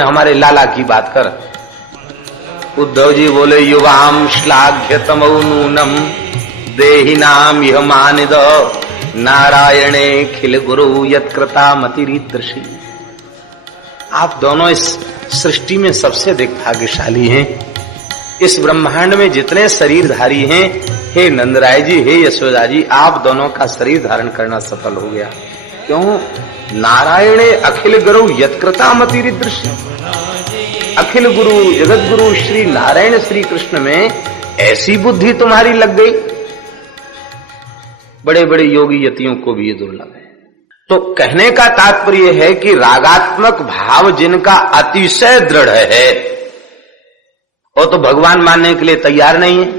हमारे लाला की बात कर। उद्धव जी बोले युवाम श्लाघ्यतमो नूनम देहिनाम यह मानिद नारायणे खिल गुरु यत्कृता मतिरीदृशी। आप दोनों इस सृष्टि में सबसे अधिक भाग्यशाली हैं। इस ब्रह्मांड में जितने शरीरधारी हैं, हे नंदराय जी, हे यशोदा जी, आप दोनों का शरीर धारण करना सफल हो गया। क्यों? नारायणे अखिल गुरु यत्कृता मतिरीदृशी। अखिल गुरु जगत गुरु श्री नारायण श्री कृष्ण में ऐसी बुद्धि तुम्हारी लग गई। बड़े बड़े योगी यतियों को भी ये दुर्लभ है। तो कहने का तात्पर्य है कि रागात्मक भाव जिनका अतिशय दृढ़ है वो तो भगवान मानने के लिए तैयार नहीं है।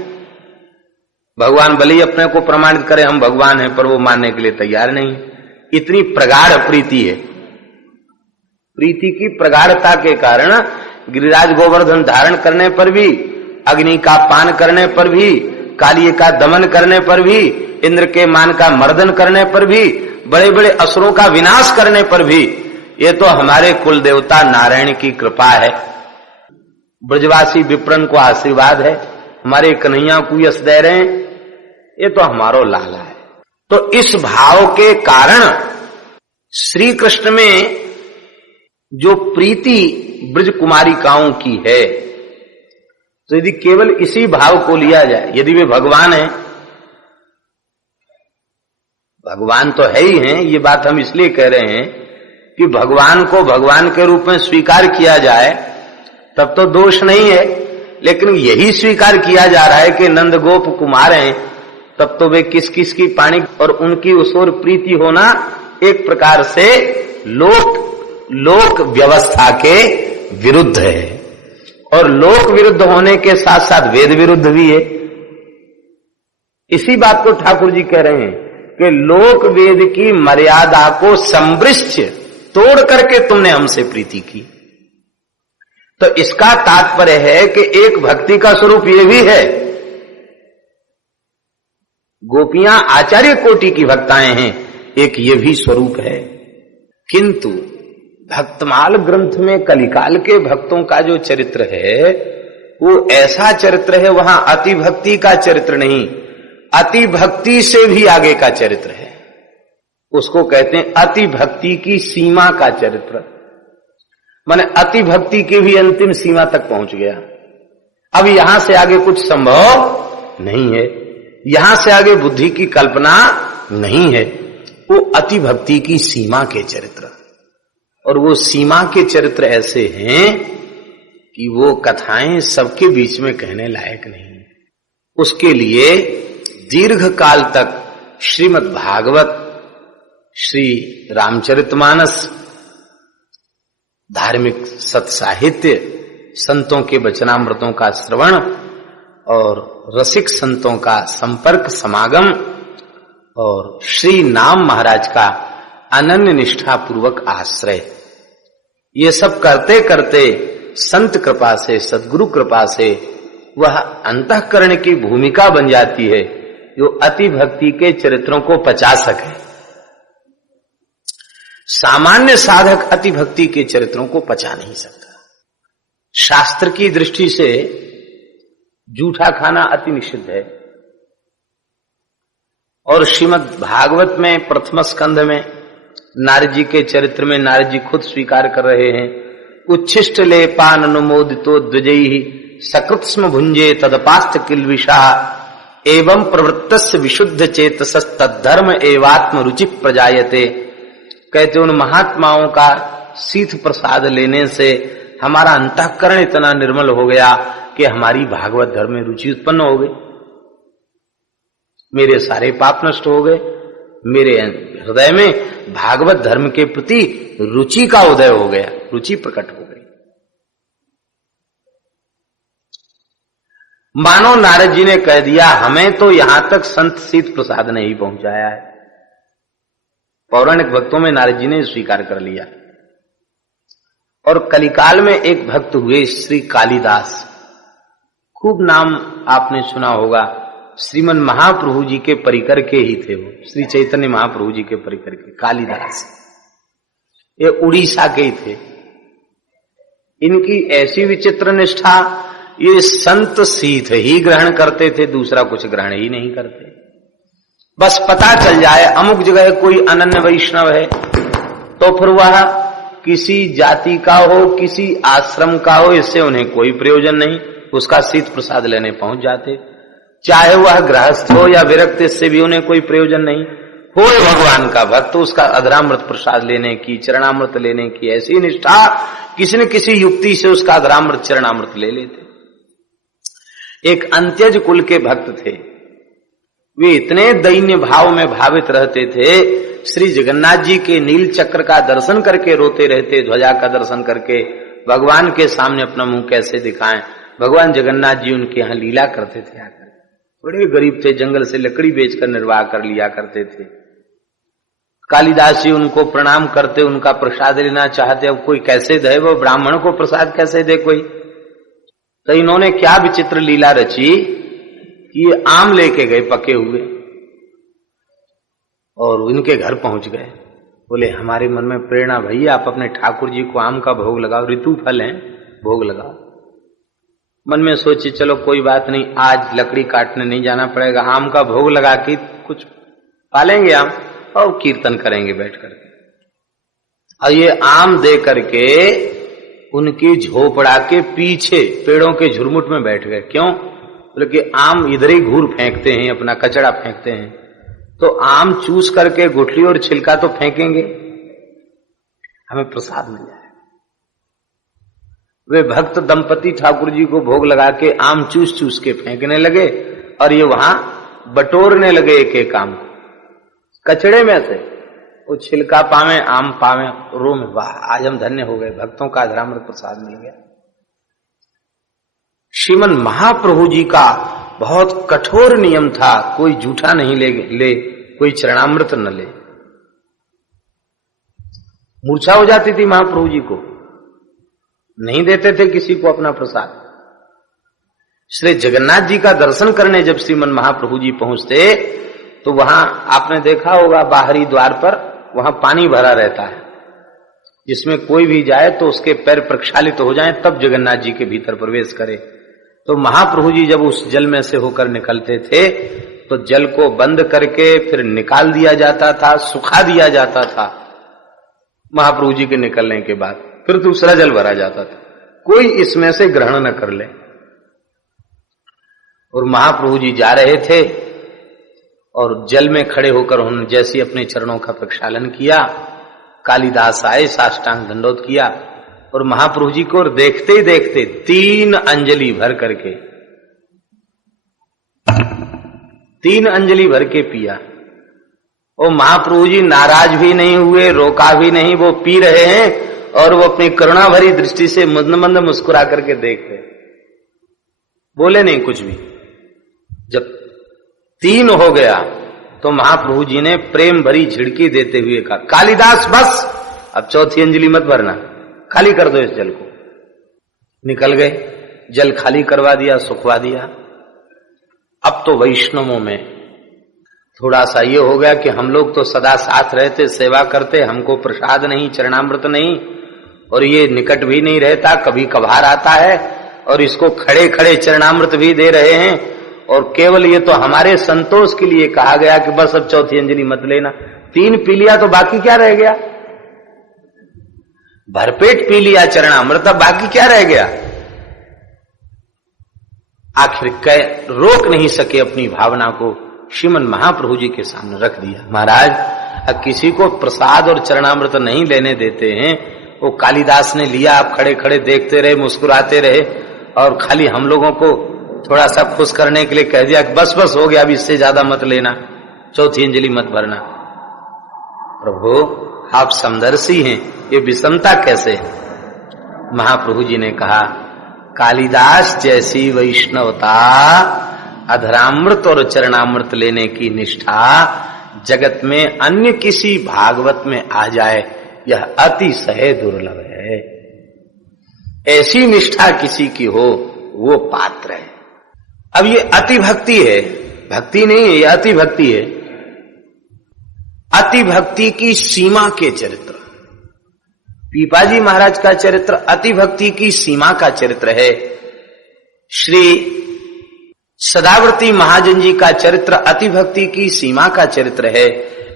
भगवान भले ही अपने को प्रमाणित करे हम भगवान हैं, पर वो मानने के लिए तैयार नहीं है। इतनी प्रगाढ़ प्रीति है। प्रीति की प्रगाढ़ता के कारण गिरिराज गोवर्धन धारण करने पर भी, अग्नि का पान करने पर भी, कालिए का दमन करने पर भी, इंद्र के मान का मर्दन करने पर भी, बड़े बड़े असुरों का विनाश करने पर भी, ये तो हमारे कुल देवता नारायण की कृपा है। ब्रजवासी विप्रन को आशीर्वाद है, हमारे कन्हैया को यश दे रहे हैं, ये तो हमारो लाला है। तो इस भाव के कारण श्री कृष्ण में जो प्रीति ब्रज कुमारिकाओं की है, तो यदि केवल इसी भाव को लिया जाए, यदि वे भगवान हैं, भगवान तो है ही हैं, ये बात हम इसलिए कह रहे हैं कि भगवान को भगवान के रूप में स्वीकार किया जाए तब तो दोष नहीं है। लेकिन यही स्वीकार किया जा रहा है कि नंद गोप कुमार हैं, तब तो वे किस किस की पानी और उनकी उस ओर प्रीति होना एक प्रकार से लोक व्यवस्था के विरुद्ध है। और लोक विरुद्ध होने के साथ साथ वेद विरुद्ध भी है। इसी बात को ठाकुर जी कह रहे हैं कि लोक वेद की मर्यादा को संवृश्य तोड़ करके तुमने हमसे प्रीति की। तो इसका तात्पर्य है कि एक भक्ति का स्वरूप यह भी है। गोपियां आचार्य कोटि की भक्ताएं हैं, एक ये भी स्वरूप है। किंतु भक्तमाल ग्रंथ में कलिकाल के भक्तों का जो चरित्र है वो ऐसा चरित्र है, वहां अति भक्ति का चरित्र नहीं, अति भक्ति से भी आगे का चरित्र है। उसको कहते हैं अति भक्ति की सीमा का चरित्र। माने अति भक्ति की भी अंतिम सीमा तक पहुंच गया। अब यहां से आगे कुछ संभव नहीं है, यहां से आगे बुद्धि की कल्पना नहीं है। वो अति भक्ति की सीमा के चरित्र, और वो सीमा के चरित्र ऐसे हैं कि वो कथाएं सबके बीच में कहने लायक नहीं। उसके लिए दीर्घ काल तक श्रीमद् भागवत, श्री रामचरितमानस, धार्मिक सत्साहित्य, संतों के वचनामृतों का श्रवण और रसिक संतों का संपर्क समागम और श्री नाम महाराज का अनन्य निष्ठा पूर्वक आश्रय, ये सब करते करते संत कृपा से, सद्गुरु कृपा से वह अंतःकरण की भूमिका बन जाती है जो अति भक्ति के चरित्रों को पचा सके। सामान्य साधक अति भक्ति के चरित्रों को पचा नहीं सकता। शास्त्र की दृष्टि से जूठा खाना अति निषिद्ध है। और श्रीमद् भागवत में प्रथम स्कंध में नारद जी के चरित्र में नारद जी खुद स्वीकार कर रहे हैं, उच्छिष्ट ले पान अनुमोदितो द्विजैहि सकृत्स्म भुंजे तदपास्त किल्विषा एवं प्रवृत्तस्य विशुद्ध चेतसस् तद्धर्म एवात्म रुचि प्रजायते। कहते उन महात्माओं का शीत प्रसाद लेने से हमारा अंतःकरण इतना निर्मल हो गया कि हमारी भागवत धर्म में रुचि उत्पन्न हो गई। मेरे सारे पाप नष्ट हो गए, मेरे हृदय में भागवत धर्म के प्रति रुचि का उदय हो गया, रुचि प्रकट हो गई। मानो नारद जी ने कह दिया हमें तो यहां तक संत शीत प्रसाद ने ही पहुंचाया है। पौराणिक भक्तों में नारद जी ने स्वीकार कर लिया। और कलिकाल में एक भक्त हुए श्री कालिदास, खूब नाम आपने सुना होगा, श्रीमन महाप्रभु जी के परिकर के ही थे वो, श्री चैतन्य महाप्रभु जी के परिकर के कालिदास। ये उड़ीसा के ही थे। इनकी ऐसी विचित्र निष्ठा, ये संत शीत ही ग्रहण करते थे, दूसरा कुछ ग्रहण ही नहीं करते। बस पता चल जाए अमुक जगह कोई अनन्य वैष्णव है तो फिर वह किसी जाति का हो, किसी आश्रम का हो, इससे उन्हें कोई प्रयोजन नहीं, उसका शीत प्रसाद लेने पहुंच जाते। चाहे वह गृहस्थ हो या विरक्त, इससे भी उन्हें कोई प्रयोजन नहीं। हो भगवान का भक्त तो उसका अधरामृत प्रसाद लेने की, चरणामृत लेने की ऐसी निष्ठा, किसी न किसी युक्ति से उसका अधरामृत चरणामृत ले लेते। एक अंत्यज कुल के भक्त थे, वे इतने दैन्य भाव में भावित रहते थे, श्री जगन्नाथ जी के नील चक्र का दर्शन करके रोते रहते, ध्वजा का दर्शन करके भगवान के सामने अपना मुंह कैसे दिखाएं। भगवान जगन्नाथ जी उनके यहाँ लीला करते थे आकर, बड़े गरीब थे, जंगल से लकड़ी बेचकर निर्वाह कर लिया करते थे। कालिदास जी उनको प्रणाम करते, उनका प्रसाद लेना चाहते, अब कोई कैसे दे, वो ब्राह्मण को प्रसाद कैसे दे कोई। तो इन्होंने क्या विचित्र लीला रची कि ये आम लेके गए पके हुए और इनके घर पहुंच गए। बोले हमारे मन में प्रेरणा भई, आप अपने ठाकुर जी को आम का भोग लगाओ, ऋतु फल है, भोग लगाओ। मन में सोची चलो कोई बात नहीं, आज लकड़ी काटने नहीं जाना पड़ेगा, आम का भोग लगा के कुछ पालेंगे आम और कीर्तन करेंगे बैठ करके। और ये आम दे करके उनकी झोपड़ा के पीछे पेड़ों के झुरमुट में बैठ गए। क्यों? बोले आम इधर ही घूर फेंकते हैं, अपना कचड़ा फेंकते हैं, तो आम चूस करके गुठली और छिलका तो फेंकेंगे, हमें प्रसाद मिल जाए। वे भक्त दंपति ठाकुर जी को भोग लगा के आम चूस चूस के फेंकने लगे और ये वहां बटोरने लगे एक एक आम को कचड़े में से, वो छिलका पावे आम पावे, रो में वाह आज हम धन्य हो गए, भक्तों का अधरामृत प्रसाद मिल गया। श्रीमन महाप्रभु जी का बहुत कठोर नियम था, कोई जूठा नहीं ले कोई चरणामृत न ले। मूर्छा हो जाती थी महाप्रभु जी को, नहीं देते थे किसी को अपना प्रसाद। श्री जगन्नाथ जी का दर्शन करने जब श्रीमन महाप्रभु जी पहुंचते तो वहां आपने देखा होगा बाहरी द्वार पर वहां पानी भरा रहता है, जिसमें कोई भी जाए तो उसके पैर प्रक्षालित हो जाएं तब जगन्नाथ जी के भीतर प्रवेश करे। तो महाप्रभु जी जब उस जल में से होकर निकलते थे तो जल को बंद करके फिर निकाल दिया जाता था, सुखा दिया जाता था। महाप्रभु जी के निकलने के बाद फिर दूसरा जल भरा जाता था, कोई इसमें से ग्रहण न कर ले। और महाप्रभु जी जा रहे थे और जल में खड़े होकर उन्होंने जैसे अपने चरणों का प्रक्षालन किया, कालिदास आए, साष्टांग दंडोत किया और महाप्रभु जी को देखते ही देखते 3 अंजलि भर करके 3 अंजलि भर के पिया। और महाप्रभु जी नाराज भी नहीं हुए, रोका भी नहीं, वो पी रहे हैं और वो अपनी करुणा भरी दृष्टि से मंद मंद मुस्कुरा करके देख रहे, बोले नहीं कुछ भी। जब 3 हो गया तो महाप्रभु जी ने प्रेम भरी झिड़की देते हुए कहा, कालिदास बस, अब चौथी अंजलि मत भरना, खाली कर दो इस जल को। निकल गए, जल खाली करवा दिया, सुखवा दिया। अब तो वैष्णवों में थोड़ा सा ये हो गया कि हम लोग तो सदा साथ रहते, सेवा करते, हमको प्रसाद नहीं, चरणामृत नहीं, और ये निकट भी नहीं रहता, कभी कभार आता है और इसको खड़े खड़े चरणामृत भी दे रहे हैं। और केवल ये तो हमारे संतोष के लिए कहा गया कि बस अब चौथी अंजलि मत लेना। 3 पी लिया तो बाकी क्या रह गया? भरपेट पी लिया चरणामृत, बाकी क्या रह गया? आखिर रोक नहीं सके अपनी भावना को, श्रीमन महाप्रभु जी के सामने रख दिया। महाराज अब किसी को प्रसाद और चरणामृत नहीं लेने देते हैं, वो कालिदास ने लिया, आप खड़े खड़े देखते रहे, मुस्कुराते रहे और खाली हम लोगों को थोड़ा सा खुश करने के लिए कह दिया कि बस बस हो गया, अब इससे ज्यादा मत लेना, चौथी अंजलि मत भरना। प्रभु आप समदर्शी हैं, ये विषमता कैसे है? महाप्रभु जी ने कहा, कालिदास जैसी वैष्णवता, अधरामृत और चरणामृत लेने की निष्ठा जगत में अन्य किसी भागवत में आ जाए, यह अतिशय दुर्लभ है। ऐसी निष्ठा किसी की हो वो पात्र है। अब ये अति भक्ति है, भक्ति नहीं है, ये अति भक्ति है। अति भक्ति की सीमा के चरित्र, पीपाजी महाराज का चरित्र अति भक्ति की सीमा का चरित्र है। श्री सदावर्ती महाजन जी का चरित्र अति भक्ति की सीमा का चरित्र है।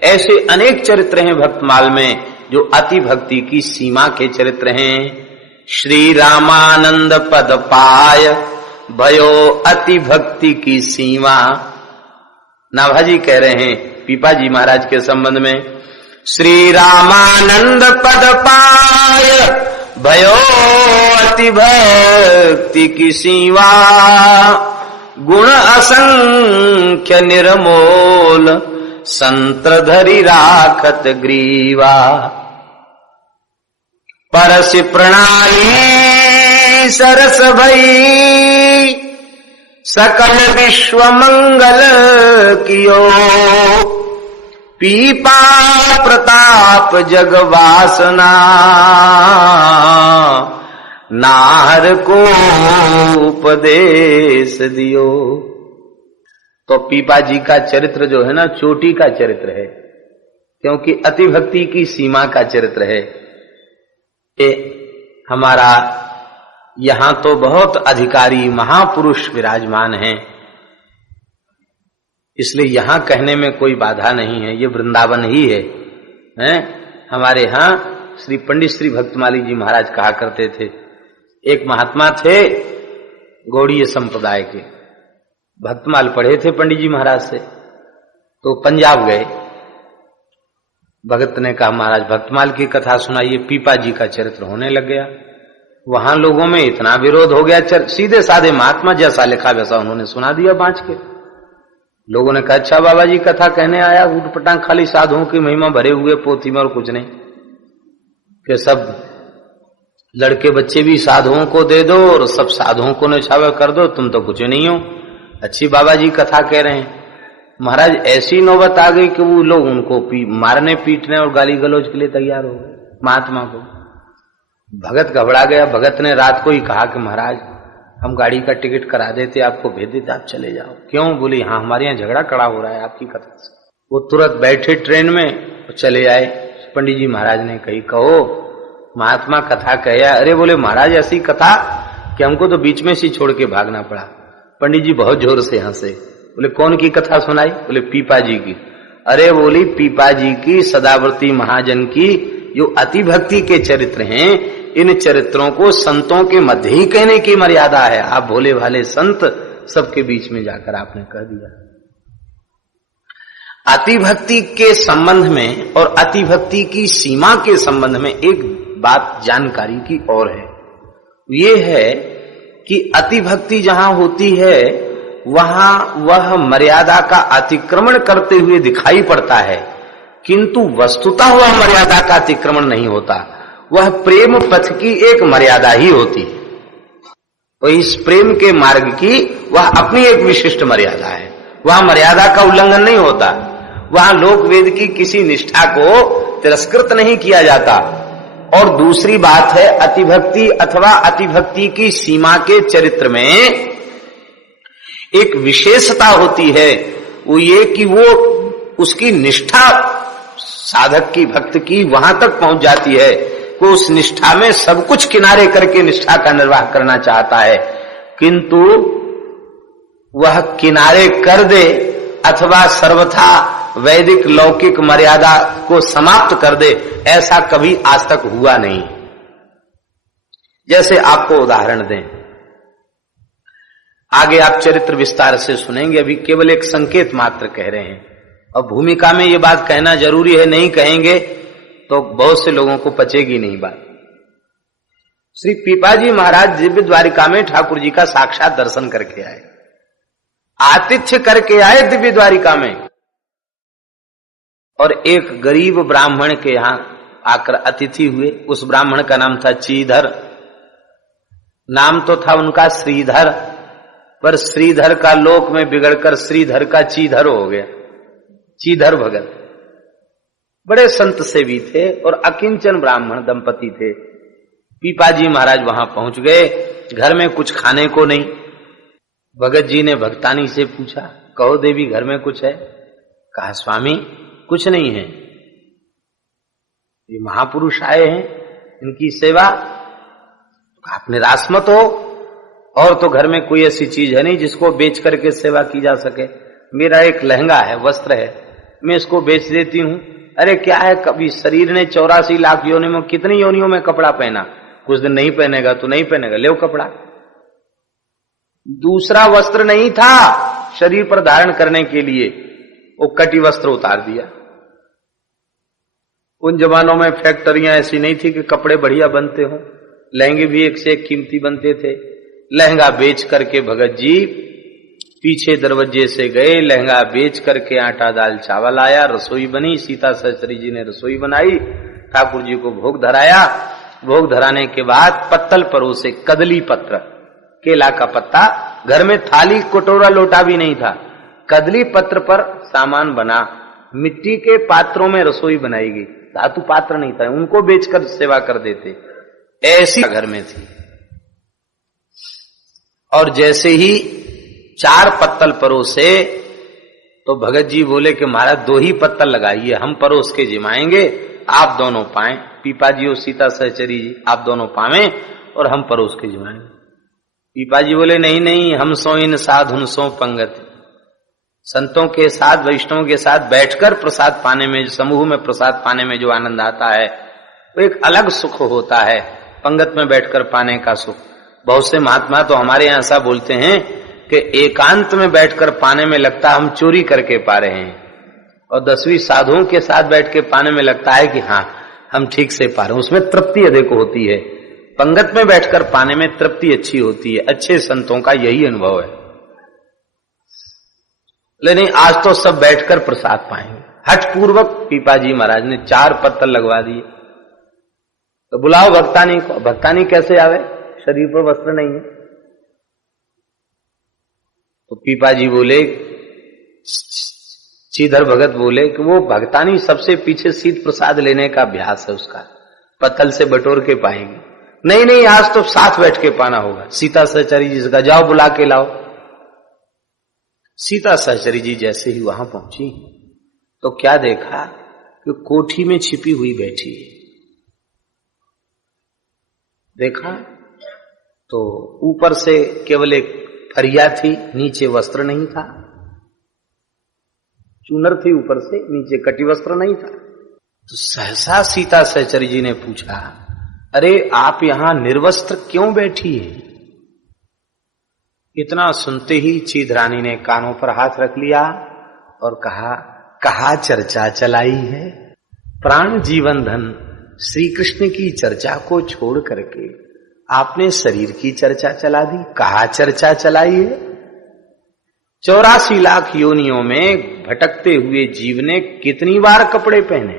ऐसे अनेक चरित्र हैं भक्तमाल में जो अति भक्ति की सीमा के चरित्र हैं। श्री रामानंद पद पाय भयो अति भक्ति की सीमा, नाभाजी कह रहे हैं पीपाजी महाराज के संबंध में। श्री रामानंद पद पाय भयो अति भक्ति की सीमा, गुण असंख्य निर्मोल संत्र धरि राखत ग्रीवा। परस प्रणाली सरस भई सकल विश्व मंगल कियो, पीपा प्रताप जग वासना नाहर को उपदेश दियो। तो पीपा जी का चरित्र जो है ना चोटी का चरित्र है, क्योंकि अति भक्ति की सीमा का चरित्र है। ये हमारा यहां तो बहुत अधिकारी महापुरुष विराजमान हैं, इसलिए यहां कहने में कोई बाधा नहीं है, ये वृंदावन ही है, हैं? हमारे यहां श्री पंडित श्री भक्तमाली जी महाराज कहा करते थे, एक महात्मा थे गौड़ीय संप्रदाय के, भक्तमाल पढ़े थे पंडित जी महाराज से, तो पंजाब गए। भगत ने कहा महाराज भक्तमाल की कथा सुनाइए, पीपा जी का चरित्र होने लग गया। वहां लोगों में इतना विरोध हो गया, सीधे साधे महात्मा जैसा लिखा वैसा उन्होंने सुना दिया बांच के। लोगों ने कहा अच्छा बाबा जी कथा कहने आया, उठपटांग खाली साधुओं की महिमा भरे हुए पोथी में और कुछ नहीं, कि सब लड़के बच्चे भी साधुओं को दे दो और सब साधुओं को निछावर कर दो, तुम तो कुछ नहीं हो। अच्छी बाबा जी कथा कह रहे हैं। महाराज ऐसी नौबत आ गई कि वो लोग उनको मारने पीटने और गाली गलौज के लिए तैयार हो गए महात्मा को। भगत घबरा गया। भगत ने रात को ही कहा कि महाराज हम गाड़ी का टिकट करा देते, आपको भेज देते, आप चले जाओ। क्यों? बोली हाँ हमारे यहाँ झगड़ा कड़ा हो रहा है आपकी कथा से। वो तुरंत बैठे ट्रेन में और चले आए। पंडित जी महाराज ने कही कहो महात्मा कथा कहा। अरे बोले महाराज ऐसी कथा कि हमको तो बीच में से छोड़ के भागना पड़ा। पंडित जी बहुत जोर से हंसे। बोले कौन की कथा सुनाई? बोले पीपा जी की। अरे बोली पीपा जी की, सदावर्ती महाजन की जो अति भक्ति के चरित्र हैं, इन चरित्रों को संतों के मध्य ही कहने की मर्यादा है। आप भोले भाले संत सबके बीच में जाकर आपने कह दिया। अति भक्ति के संबंध में और अति भक्ति की सीमा के संबंध में एक बात जानकारी की और है, ये है कि अति भक्ति जहां होती है वहां वह मर्यादा का अतिक्रमण करते हुए दिखाई पड़ता है, किंतु वस्तुतः वह मर्यादा का अतिक्रमण नहीं होता। वह प्रेम पथ की एक मर्यादा ही होती है। तो इस प्रेम के मार्ग की वह अपनी एक विशिष्ट मर्यादा है। वह मर्यादा का उल्लंघन नहीं होता। वहां लोक वेद की किसी निष्ठा को तिरस्कृत नहीं किया जाता। और दूसरी बात है अतिभक्ति अथवा अतिभक्ति की सीमा के चरित्र में एक विशेषता होती है, वो ये कि वो उसकी निष्ठा साधक की भक्त की वहां तक पहुंच जाती है कि उस निष्ठा में सब कुछ किनारे करके निष्ठा का निर्वाह करना चाहता है, किंतु वह किनारे कर दे अथवा सर्वथा वैदिक लौकिक मर्यादा को समाप्त कर दे, ऐसा कभी आज तक हुआ नहीं। जैसे आपको उदाहरण दें, आगे आप चरित्र विस्तार से सुनेंगे, अभी केवल एक संकेत मात्र कह रहे हैं। और भूमिका में ये बात कहना जरूरी है, नहीं कहेंगे तो बहुत से लोगों को पचेगी नहीं बात। श्री पीपाजी महाराज दिव्य द्वारिका में ठाकुर जी का साक्षात दर्शन करके आए, आतिथ्य करके आए दिव्य द्वारिका में। और एक गरीब ब्राह्मण के यहां आकर अतिथि हुए। उस ब्राह्मण का नाम था चीधर। नाम तो था उनका श्रीधर, पर श्रीधर का लोक में बिगड़कर श्रीधर का चीधर हो गया। चीधर भगत बड़े संत सेवी थे और अकिंचन ब्राह्मण दंपति थे। पीपाजी महाराज वहां पहुंच गए। घर में कुछ खाने को नहीं। भगत जी ने भक्तानी से पूछा, कहो देवी घर में कुछ है? कहा स्वामी कुछ नहीं है, ये महापुरुष आए हैं, इनकी सेवा। आप निराश मत हो, और तो घर में कोई ऐसी चीज है नहीं जिसको बेच करके सेवा की जा सके। मेरा एक लहंगा है, वस्त्र है, मैं इसको बेच देती हूं। अरे क्या है, कभी शरीर ने 84 लाख योनियों में, कितनी योनियों में कपड़ा पहना, कुछ दिन नहीं पहनेगा तो नहीं पहनेगा, ले कपड़ा। दूसरा वस्त्र नहीं था शरीर पर धारण करने के लिए, वो कटी वस्त्र उतार दिया। उन जमानों में फैक्ट्रियां ऐसी नहीं थी कि कपड़े बढ़िया बनते हो, लहंगे भी एक से एक कीमती बनते थे। लहंगा बेच करके भगत जी पीछे दरवाजे से गए, लहंगा बेच करके आटा दाल चावल आया, रसोई बनी, सीता सहचरी जी ने रसोई बनाई, ठाकुर जी को भोग धराया। भोग धराने के बाद पत्तल परोसे, कदली पत्र, केला का पत्ता, घर में थाली कटोरा लोटा भी नहीं था, कदली पत्र पर सामान बना, मिट्टी के पात्रों में रसोई बनाई गई, धातु पात्र नहीं था, उनको बेचकर सेवा कर देते, ऐसी घर में थी। और जैसे ही 4 पत्तल परोसे तो भगत जी बोले कि महाराज 2 ही पत्तल लगाइए, हम परोस के जिमाएंगे, आप दोनों पाएं, पीपा जी और सीता सहचरी जी आप दोनों पावें और हम परोस के जिमाएंगे। पीपा जी बोले नहीं नहीं, हम सो इन साधुन सो पंगत, संतों के साथ वैष्णवों के साथ बैठकर प्रसाद पाने में, समूह में प्रसाद पाने में जो आनंद आता है वो एक अलग सुख होता है, पंगत में बैठकर पाने का सुख। बहुत से महात्मा तो हमारे यहां ऐसा बोलते हैं कि एकांत में बैठकर पाने में लगता हम चोरी करके पा रहे हैं, और 10वीं साधुओं के साथ बैठ के पाने में लगता है कि हाँ हम ठीक से पा रहे हैं, उसमें तृप्ति अधिक होती है। पंगत में बैठकर पाने में तृप्ति अच्छी होती है, अच्छे संतों का यही अनुभव है। लेकिन आज तो सब बैठकर प्रसाद पाएंगे। हठपूर्वक पीपा जी महाराज ने 4 पत्तल लगवा दिए। तो बुलाओ भक्तानी को, भक्तानी कैसे आवे, शरीर पर वस्त्र नहीं है। तो पीपा जी बोले, श्रीधर भगत बोले कि वो भक्तानी सबसे पीछे शीत प्रसाद लेने का अभ्यास है उसका, पत्तल से बटोर के पाएंगे। नहीं नहीं, आज तो साथ बैठ के पाना होगा। सीता सहचरी जी का जाओ बुला के लाओ। सीता सहचरी जी जैसे ही वहां पहुंची तो क्या देखा कि कोठी में छिपी हुई बैठी है। देखा तो ऊपर से केवल एक फरिया थी, नीचे वस्त्र नहीं था, चूनर थी ऊपर से, नीचे कटी वस्त्र नहीं था। तो सहसा सीता सहचरी जी ने पूछा, अरे आप यहां निर्वस्त्र क्यों बैठी है? इतना सुनते ही चीधरानी ने कानों पर हाथ रख लिया और कहा चर्चा चलाई है, प्राण जीवन धन श्री कृष्ण की चर्चा को छोड़ करके आपने शरीर की चर्चा चला दी। कहा चर्चा चलाई है? 84 लाख योनियों में भटकते हुए जीव ने कितनी बार कपड़े पहने,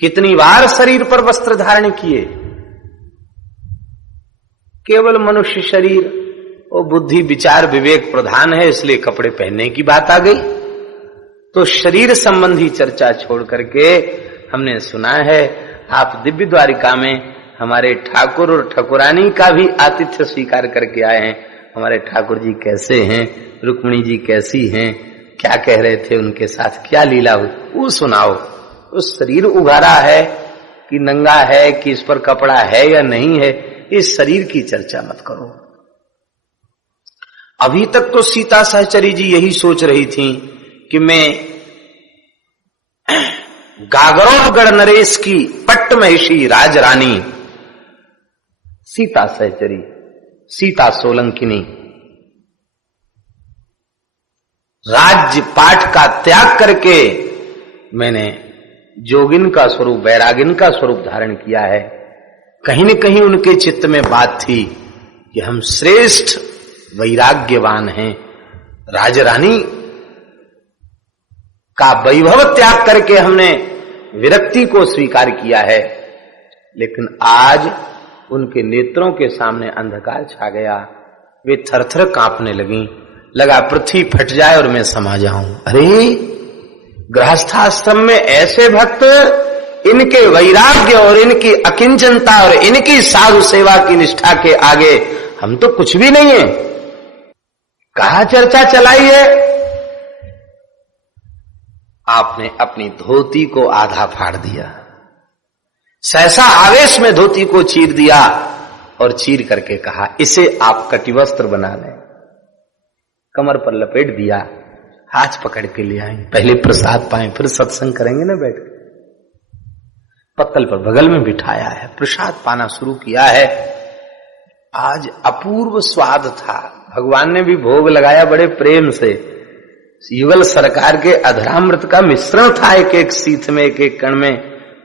कितनी बार शरीर पर वस्त्र धारण किए। केवल मनुष्य शरीर और बुद्धि विचार विवेक प्रधान है, इसलिए कपड़े पहनने की बात आ गई। तो शरीर संबंधी चर्चा छोड़ करके हमने सुना है आप दिव्य द्वारिका में हमारे ठाकुर और ठाकुरानी का भी आतिथ्य स्वीकार करके आए हैं। हमारे ठाकुर जी कैसे हैं, रुक्मिणी जी कैसी हैं, क्या कह रहे थे, उनके साथ क्या लीला हुई, वो सुनाओ। उस शरीर उघारा है कि नंगा है कि इस पर कपड़ा है या नहीं है, इस शरीर की चर्चा मत करो। अभी तक तो सीता सहचरी जी यही सोच रही थी कि मैं गागरोगढ़ नरेश की पट्ट महिषी राजरानी सीता सहचरी, सीता सोलंकिनी, राज्य पाठ का त्याग करके मैंने जोगिन का स्वरूप, बैरागिन का स्वरूप धारण किया है। कहीं न कहीं उनके चित्त में बात थी कि हम श्रेष्ठ वैराग्यवान हैं, राजरानी का वैभव त्याग करके हमने विरक्ति को स्वीकार किया है। लेकिन आज उनके नेत्रों के सामने अंधकार छा गया, वे थरथर कांपने लगी, लगा पृथ्वी फट जाए और मैं समा जाऊं। अरे गृहस्थाश्रम में ऐसे भक्त, इनके वैराग्य और इनकी अकिंचनता और इनकी साधु सेवा की निष्ठा के आगे हम तो कुछ भी नहीं है। कहा चर्चा चलाई है? आपने अपनी धोती को आधा फाड़ दिया, सहसा आवेश में धोती को चीर दिया और चीर करके कहा, इसे आप कटिवस्त्र बना लें। कमर पर लपेट दिया, हाथ पकड़ के ले आएंगे, पहले प्रसाद पाएं फिर सत्संग करेंगे ना बैठ। पत्तल पर बगल में बिठाया है, प्रसाद पाना शुरू किया है। आज अपूर्व स्वाद था, भगवान ने भी भोग लगाया बड़े प्रेम से। युगल सरकार के अधरामृत का मिश्रण था, एक एक सीथ में, एक एक कण में।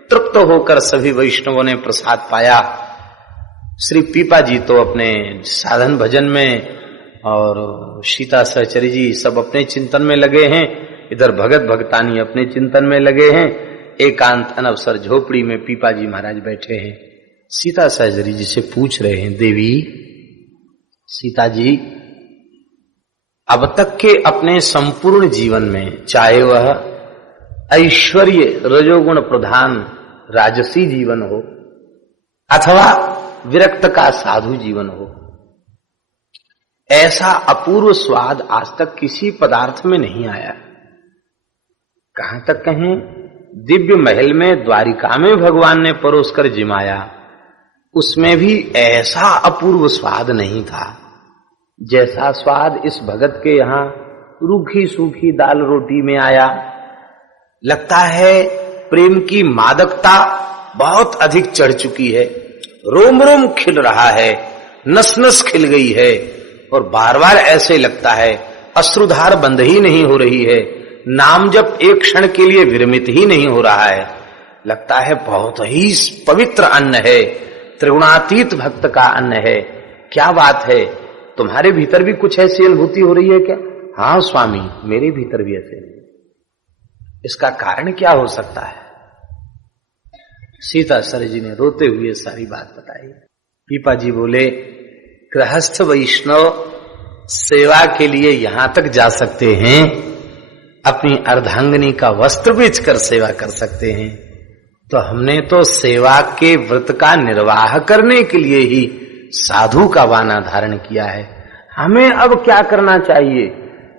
तृप्त होकर सभी वैष्णवों ने प्रसाद पाया। श्री पीपा जी तो अपने साधन भजन में और सीता सहचरी जी सब अपने चिंतन में लगे हैं, इधर भगत भगतानी अपने चिंतन में लगे हैं। एकांत अनवसर झोपड़ी में पीपा जी महाराज बैठे हैं। सीता सहचरी जी से पूछ रहे हैं, देवी सीता जी, अब तक के अपने संपूर्ण जीवन में, चाहे वह ऐश्वर्य रजोगुण प्रधान राजसी जीवन हो अथवा विरक्त का साधु जीवन हो, ऐसा अपूर्व स्वाद आज तक किसी पदार्थ में नहीं आया। कहां तक कहें, दिव्य महल में द्वारिका में भगवान ने परोस कर जिमाया, उसमें भी ऐसा अपूर्व स्वाद नहीं था जैसा स्वाद इस भगत के यहां रूखी सूखी दाल रोटी में आया। लगता है प्रेम की मादकता बहुत अधिक चढ़ चुकी है, रोम रोम खिल रहा है, नस नस खिल गई है, और बार बार ऐसे लगता है अश्रुधार बंद ही नहीं हो रही है, नाम जब एक क्षण के लिए विरमित ही नहीं हो रहा है। लगता है बहुत ही पवित्र अन्न है, त्रिगुणातीत भक्त का अन्न है। क्या बात है, तुम्हारे भीतर भी कुछ ऐसी अनुभूति हो रही है क्या? हाँ स्वामी, मेरे भीतर भी ऐसे। इसका कारण क्या हो सकता है? सीता सर जी ने रोते हुए सारी बात बताई। पीपा जी बोले, गृहस्थ वैष्णव सेवा के लिए यहां तक जा सकते हैं, अपनी अर्धांगिनी का वस्त्र बेचकर सेवा कर सकते हैं, तो हमने तो सेवा के व्रत का निर्वाह करने के लिए ही साधु का वाना धारण किया है। हमें अब क्या करना चाहिए?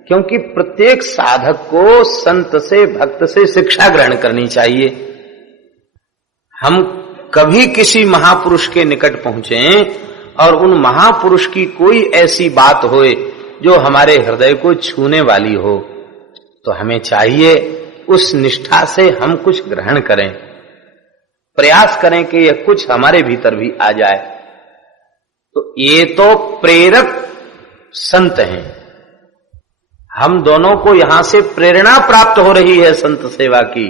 क्योंकि प्रत्येक साधक को संत से, भक्त से शिक्षा ग्रहण करनी चाहिए। हम कभी किसी महापुरुष के निकट पहुंचे और उन महापुरुष की कोई ऐसी बात होए जो हमारे हृदय को छूने वाली हो, तो हमें चाहिए उस निष्ठा से हम कुछ ग्रहण करें, प्रयास करें कि यह कुछ हमारे भीतर भी आ जाए। तो ये तो प्रेरक संत हैं, हम दोनों को यहां से प्रेरणा प्राप्त हो रही है संत सेवा की।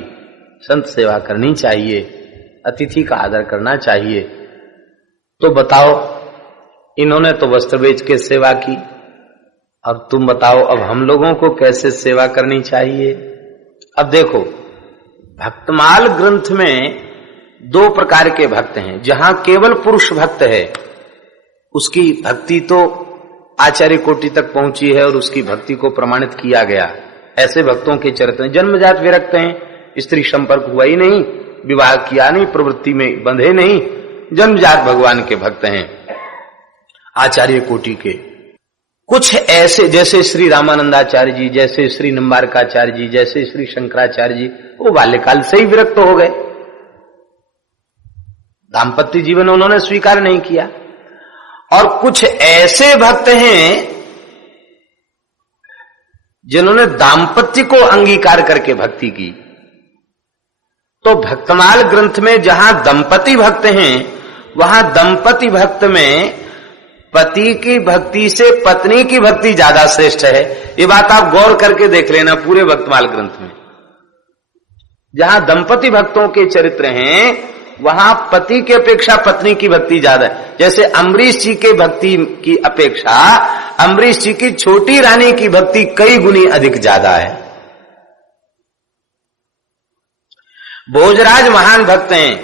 संत सेवा करनी चाहिए, अतिथि का आदर करना चाहिए। तो बताओ, इन्होंने तो वस्त्र बेच के सेवा की, अब तुम बताओ अब हम लोगों को कैसे सेवा करनी चाहिए? अब देखो, भक्तमाल ग्रंथ में दो प्रकार के भक्त हैं। जहां केवल पुरुष भक्त है, उसकी भक्ति तो आचार्य कोटि तक पहुंची है और उसकी भक्ति को प्रमाणित किया गया। ऐसे भक्तों के चरित्र जन्मजात विरक्त हैं, स्त्री संपर्क हुआ ही नहीं, विवाह किया नहीं, प्रवृत्ति में बंधे नहीं, जन्मजात भगवान के भक्त हैं आचार्य कोटि के। कुछ ऐसे जैसे श्री रामानंदाचार्य जी, जैसे श्री निम्बारकाचार्य जी, जैसे श्री शंकराचार्य जी, वो बाल्यकाल से ही विरक्त हो गए, दाम्पत्य जीवन उन्होंने स्वीकार नहीं किया। और कुछ ऐसे भक्त हैं जिन्होंने दाम्पत्य को अंगीकार करके भक्ति की। तो भक्तमाल ग्रंथ में जहां दंपति भक्त हैं, वहां दंपति भक्त में पति की भक्ति से पत्नी की भक्ति ज्यादा श्रेष्ठ है। ये बात आप गौर करके देख लेना पूरे भक्तमाल ग्रंथ में। जहां दंपति भक्तों के चरित्र हैं, वहां पति की अपेक्षा पत्नी की भक्ति ज्यादा है। जैसे अम्बरीश जी के भक्ति की अपेक्षा अम्बरीश जी की छोटी रानी की भक्ति कई गुनी अधिक ज्यादा है। भोजराज महान भक्त हैं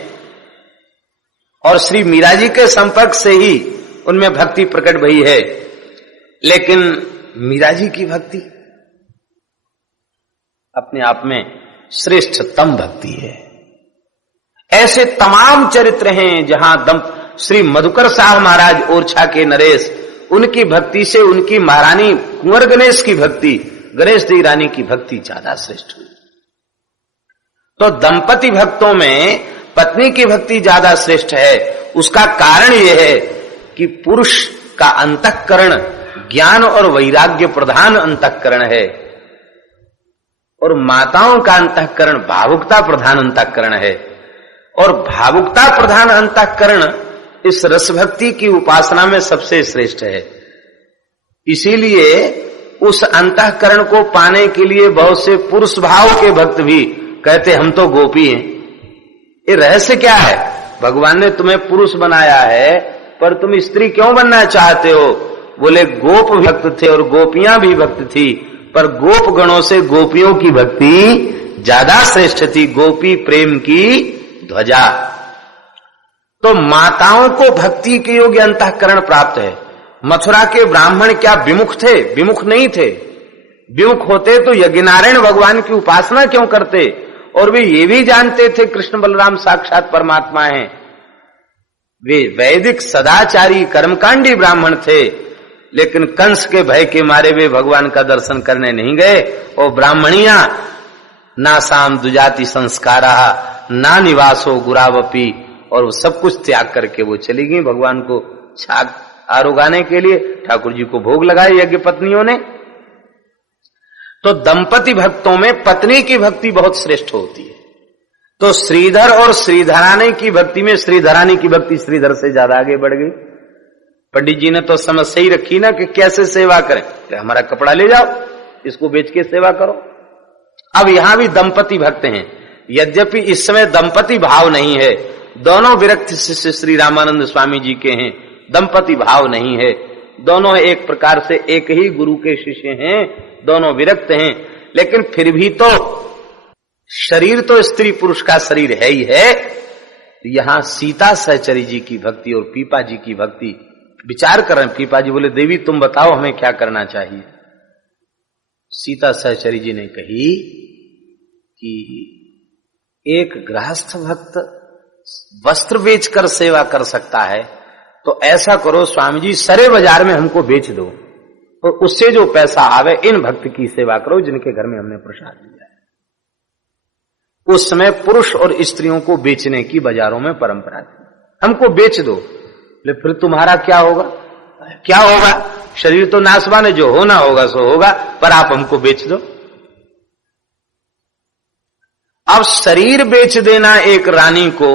और श्री मीरा जी के संपर्क से ही उनमें भक्ति प्रकट भई है, लेकिन मीरा जी की भक्ति अपने आप में श्रेष्ठतम भक्ति है। ऐसे तमाम चरित्र हैं जहां श्री मधुकर साहब महाराज ओरछा के नरेश, उनकी भक्ति से उनकी महारानी कुंवर गणेश की भक्ति, गणेश जी रानी की भक्ति ज्यादा श्रेष्ठ हुई। तो दंपति भक्तों में पत्नी की भक्ति ज्यादा श्रेष्ठ है। उसका कारण यह है कि पुरुष का अंतःकरण ज्ञान और वैराग्य प्रधान अंतःकरण है और माताओं का अंतःकरण भावुकता प्रधान अंतःकरण है। और भावुकता प्रधान अंतःकरण इस रस भक्ति की उपासना में सबसे श्रेष्ठ है। इसीलिए उस अंतःकरण को पाने के लिए बहुत से पुरुष भाव के भक्त भी कहते हम तो गोपी हैं। ये रहस्य क्या है? भगवान ने तुम्हें पुरुष बनाया है पर तुम स्त्री क्यों बनना चाहते हो? बोले गोप भक्त थे और गोपियां भी भक्त थी, पर गोप गणों से गोपियों की भक्ति ज्यादा श्रेष्ठ थी। गोपी प्रेम की ध्वजा। तो माताओं को भक्ति के योग्य अंतःकरण प्राप्त है। मथुरा के ब्राह्मण क्या विमुख थे? विमुख नहीं थे। विमुख होते तो यज्ञनारायण भगवान की उपासना क्यों करते? और वे ये भी जानते थे कृष्ण बलराम साक्षात परमात्मा हैं। वे वैदिक सदाचारी कर्मकांडी ब्राह्मण थे, लेकिन कंस के भय के मारे वे भगवान का दर्शन करने नहीं गए। और ब्राह्मणियां ना साम दुजाति संस्कारा ना निवासो गुरावपी, और वो सब कुछ त्याग करके वो चली गई भगवान को छाग आरोगाने के लिए। ठाकुर जी को भोग लगाए यज्ञ पत्नियों ने। तो दंपति भक्तों में पत्नी की भक्ति बहुत श्रेष्ठ होती है। तो श्रीधर और श्रीधरानी की भक्ति में श्रीधरानी की भक्ति श्रीधर से ज्यादा आगे बढ़ गई। पंडित जी ने तो समस्या ही रखी ना कि कैसे सेवा करें। तो हमारा कपड़ा ले जाओ, इसको बेच के सेवा करो। अब यहां भी दंपति भक्त हैं, यद्यपि इस समय दंपति भाव नहीं है। दोनों विरक्त शिष्य श्री रामानंद स्वामी जी के हैं, दंपति भाव नहीं है। दोनों एक प्रकार से एक ही गुरु के शिष्य हैं, दोनों विरक्त हैं। लेकिन फिर भी तो शरीर तो स्त्री पुरुष का शरीर है ही है। यहां सीता सहचरी जी की भक्ति और पीपा जी की भक्ति विचार कर रहे हैं। पीपा जी बोले देवी तुम बताओ हमें क्या करना चाहिए। सीता सहचरी जी ने कही कि एक गृहस्थ भक्त वस्त्र बेचकर सेवा कर सकता है, तो ऐसा करो स्वामी जी सरे बाजार में हमको बेच दो और उससे जो पैसा आवे इन भक्त की सेवा करो जिनके घर में हमने प्रसाद दिया है। उस समय पुरुष और स्त्रियों को बेचने की बाजारों में परंपरा थी। हमको बेच दो। ले फिर तुम्हारा क्या होगा? क्या होगा? शरीर तो नाशवान है, जो होना होगा सो होगा, पर आप हमको बेच दो। अब शरीर बेच देना एक रानी को,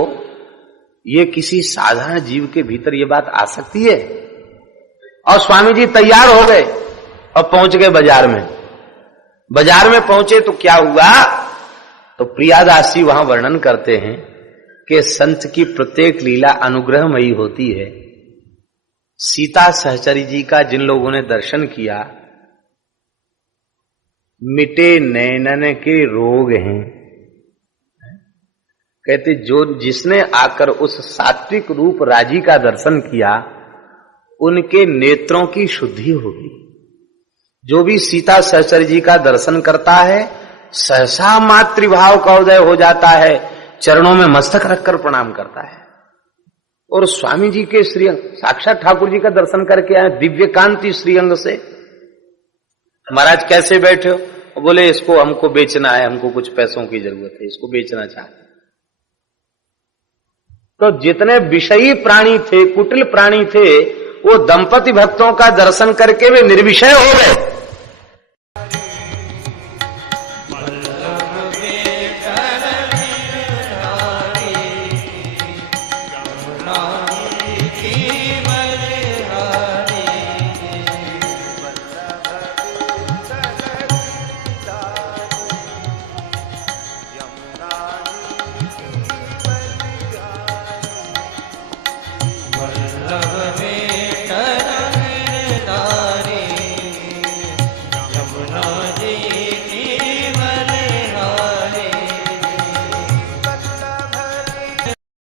ये किसी साधारण जीव के भीतर ये बात आ सकती है? और स्वामी जी तैयार हो गए और पहुंच गए बाजार में। बाजार में पहुंचे तो क्या हुआ? तो प्रियादास जी वहां वर्णन करते हैं कि संत की प्रत्येक लीला अनुग्रहमयी होती है। सीता सहचरी जी का जिन लोगों ने दर्शन किया, मिटे नैनन के रोग हैं। कहते जो जिसने आकर उस सात्विक रूप राजी का दर्शन किया, उनके नेत्रों की शुद्धि होगी। जो भी सीता सहचरी जी का दर्शन करता है, सहसा मातृभाव का उदय हो जाता है, चरणों में मस्तक रखकर प्रणाम करता है। और स्वामी जी के श्रीअंग, साक्षात ठाकुर जी का दर्शन करके आए दिव्य कांति श्रीअंग से। महाराज कैसे बैठे हो? बोले इसको हमको बेचना है, हमको कुछ पैसों की जरूरत है, इसको बेचना चाहते। तो जितने विषयी प्राणी थे, कुटिल प्राणी थे, वो दंपति भक्तों का दर्शन करके वे निर्विषय हो गए।